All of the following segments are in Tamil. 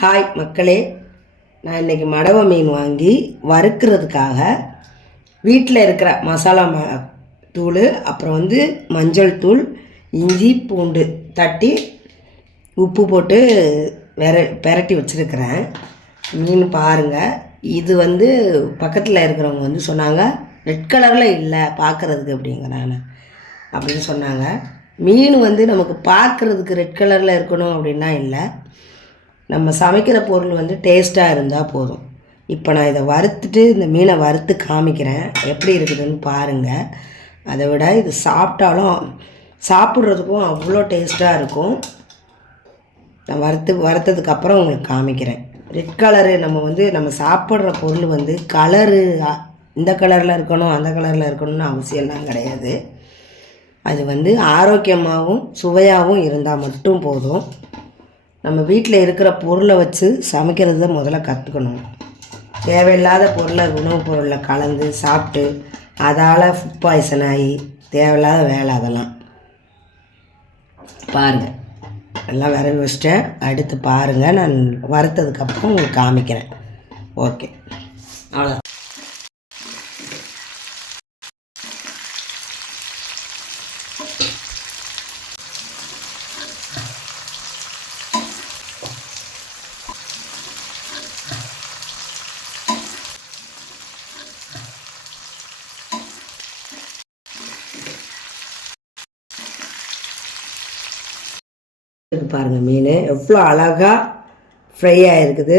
ஹாய் மக்களே. நான் இன்றைக்கி மடவ மீன் வாங்கி வறுக்கிறதுக்காக வீட்டில் இருக்கிற மசாலா ம தூள் அப்புறம் வந்து மஞ்சள் தூள் இஞ்சி பூண்டு தட்டி உப்பு போட்டு வெர பெரட்டி வச்சுருக்கிறேன். மீன் பாருங்கள் இது வந்து பக்கத்தில் இருக்கிறவங்க வந்து சொன்னாங்க ரெட் கலரில் இல்லை பார்க்குறதுக்கு அப்படிங்கிறாங்க அப்படின்னு சொன்னாங்க. மீன் வந்து நமக்கு பார்க்குறதுக்கு ரெட் கலரில் இருக்கணும் அப்படின்னா இல்லை. நம்ம சமைக்கிற பொருள் வந்து டேஸ்ட்டாக இருந்தால் போதும். இப்போ நான் இதை வறுத்துட்டு இந்த மீனை வறுத்து காமிக்கிறேன். எப்படி இருக்குதுன்னு பாருங்கள் அதை விட இது சாப்பிட்டாலும் சாப்பிட்றதுக்கும் அவ்வளோ டேஸ்ட்டாக இருக்கும். நான் வறுத்து வறுத்ததுக்கப்புறம் உங்களுக்கு காமிக்கிறேன். ரெட் கலரு நம்ம வந்து நம்ம சாப்பிட்ற பொருள் வந்து கலரு இந்த கலரில் இருக்கணும் அந்த கலரில் இருக்கணும்னு அவசியம்லாம் கிடையாது. அது வந்து ஆரோக்கியமாகவும் சுவையாகவும் இருந்தால் மட்டும் போதும். நம்ம வீட்டில் இருக்கிற பொருளை வச்சு சமைக்கிறது தான் முதல்ல கற்றுக்கணும் தேவையில்லாத பொருளை உணவுப் பொருளில் கலந்து சாப்பிட்டு அதால் ஃபுட் பாய்சன் ஆகி தேவையில்லாத வேலை அதெல்லாம். பாருங்கள் எல்லாம் விரவி வச்சிட்டேன். அடுத்து பாருங்கள் நான் வறுத்ததுக்கப்புறம் உங்களுக்கு காமிக்கிறேன். ஓகே. அவ்வளோ இருக்கு பாருங்கள் மீன். எவ்வளோ அழகாக ஃப்ரை ஆகிருக்குது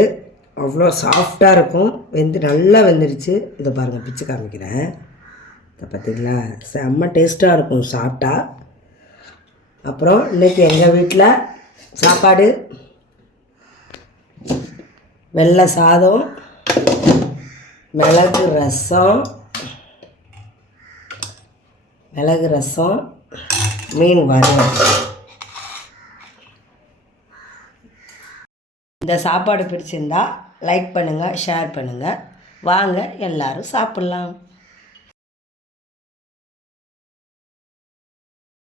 அவ்வளோ சாஃப்டாக இருக்கும். வெந்து நல்லா வெந்துருச்சு. இதை பாருங்கள் பிச்சு காமிக்கிறேன். இதை பார்த்தீங்களா? செம்ம டேஸ்ட்டாக இருக்கும் சாப்பிட்டா அப்புறம் இன்றைக்கி எங்கள் வீட்டில் சாப்பாடு? வெள்ளை சாதம் மிளகு ரசம் மிளகு ரசம் மீன் வறுவல் இந்த சாப்பாடு பிடிச்சிருந்தா லைக் பண்ணுங்கள் ஷேர் பண்ணுங்கள் வாங்க எல்லாரும் சாப்பிட்லாம்.